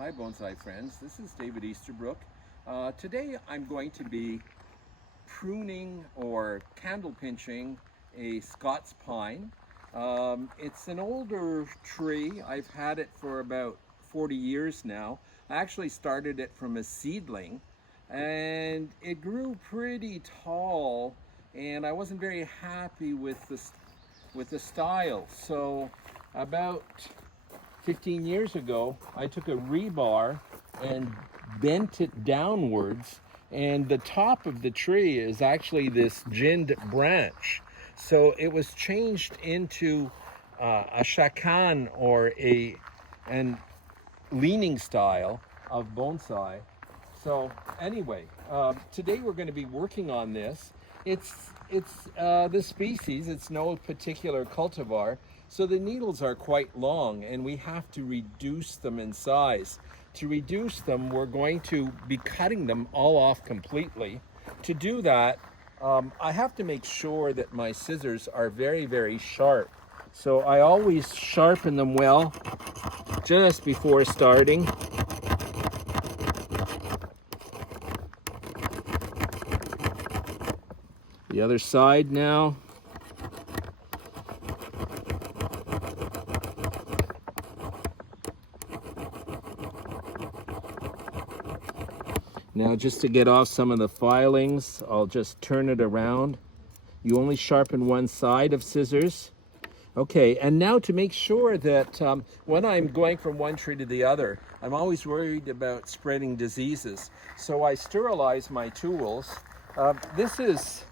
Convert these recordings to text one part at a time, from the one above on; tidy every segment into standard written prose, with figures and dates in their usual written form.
Hi bonsai friends, this is David Easterbrook. Today I'm going to be pruning or candle pinching a Scots pine. It's an older tree. I've had it for about 40 years now. I actually started it from a seedling and it grew pretty tall, and I wasn't very happy with the style. So about 15 years ago, I took a rebar and bent it downwards, and the top of the tree is actually this ginned branch. So it was changed into a shakan, or an leaning style of bonsai. So anyway, today we're going to be working on this. It's the species. It's no particular cultivar, so the needles are quite long, and we have to reduce them in size. To reduce them, we're going to be cutting them all off completely. To do that, I have to make sure that my scissors are very, very sharp. So I always sharpen them well just before starting. The other side now. Now, just to get off some of the filings, I'll just turn it around. You only sharpen one side of scissors. Okay, and now to make sure that when I'm going from one tree to the other, I'm always worried about spreading diseases. So I sterilize my tools. This is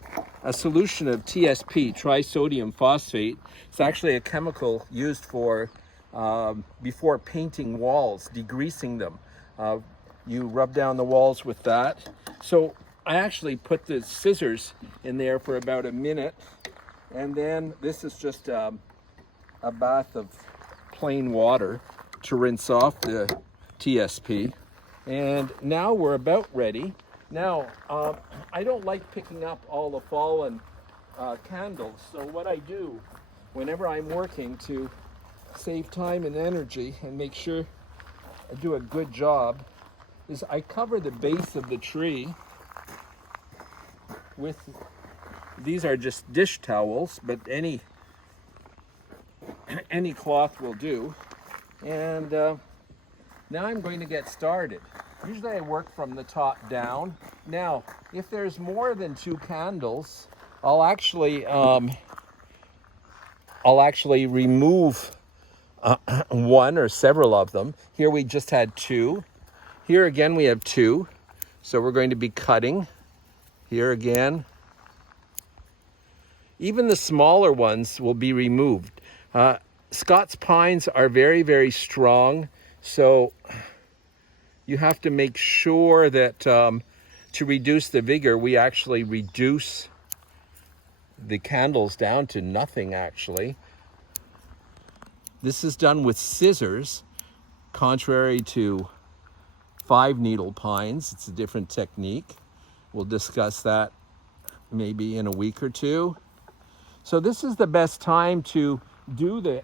a solution of TSP, trisodium phosphate. It's actually a chemical used for before painting walls, degreasing them. You rub down the walls with that. So I actually put the scissors in there for about a minute, and then this is just a bath of plain water to rinse off the TSP. And now we're about ready. Now, I don't like picking up all the fallen candles, so what I do whenever I'm working to save time and energy and make sure I do a good job is I cover the base of the tree with, these are just dish towels, but any cloth will do. And now I'm going to get started. Usually I work from the top down. Now, if there's more than 2 candles, I'll actually remove one or several of them. Here we just had 2. Here again we have 2. So we're going to be cutting. Here again. Even the smaller ones will be removed. Scots pines are very, very strong, so you have to make sure that to reduce the vigor, we actually reduce the candles down to nothing, actually. This is done with scissors, contrary to 5-needle pines. It's a different technique. We'll discuss that maybe in a week or two. So this is the best time to do the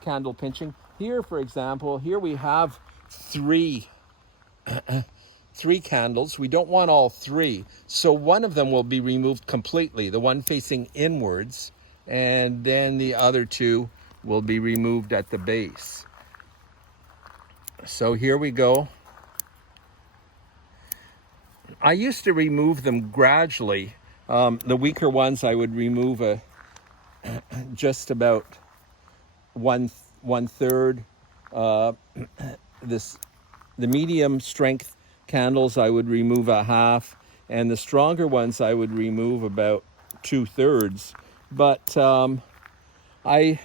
candle pinching. Here, for example, here we have 3 candles. We don't want all 3. So one of them will be removed completely, the one facing inwards, and then the other 2 will be removed at the base. So here we go. I used to remove them gradually. The weaker ones I would remove just about one third. The medium strength candles I would remove a half, and the stronger ones I would remove about 2/3. But I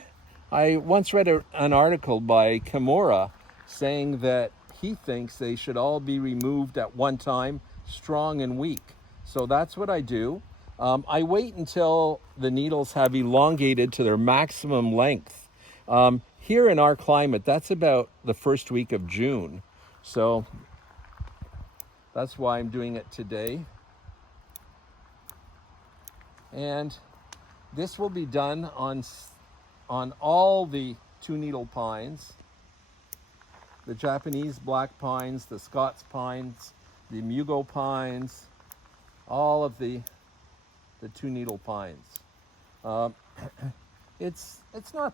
once read an article by Kimura saying that he thinks they should all be removed at one time, strong and weak. So that's what I do. I wait until the needles have elongated to their maximum length. Here in our climate, that's about the first week of June. So that's why I'm doing it today. And this will be done on all the 2-needle pines. the Japanese black pines, the Scots pines, the Mugo pines, all of the two-needle pines. It's not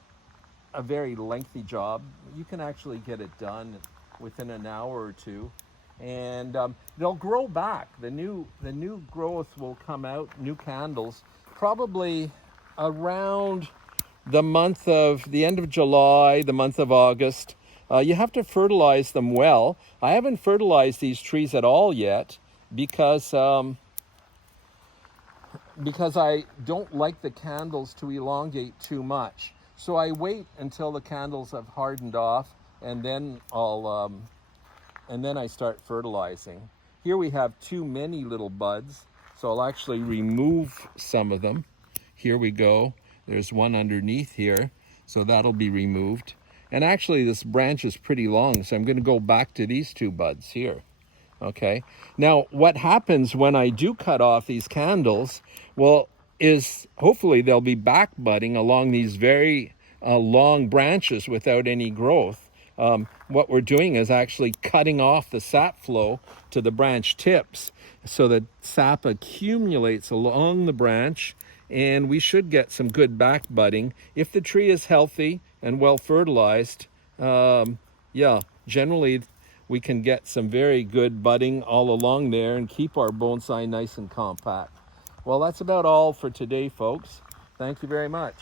a very lengthy job. You can actually get it done within an hour or two, and they'll grow back. The new growth will come out, new candles, probably around the end of July, the month of August. You have to fertilize them well. I haven't fertilized these trees at all yet because I don't like the candles to elongate too much. So I wait until the candles have hardened off, and then I start fertilizing. Here we have too many little buds, so I'll actually remove some of them. Here we go. There's one underneath here, so that'll be removed. And actually this branch is pretty long, so I'm going to go back to these two buds here. Okay. Now, what happens when I do cut off these candles, well, is hopefully they'll be back budding along these very long branches without any growth. What we're doing is actually cutting off the sap flow to the branch tips so that sap accumulates along the branch, and we should get some good back budding. If the tree is healthy and well fertilized, yeah, generally we can get some very good budding all along there and keep our bonsai nice and compact. Well, that's about all for today, folks. Thank you very much.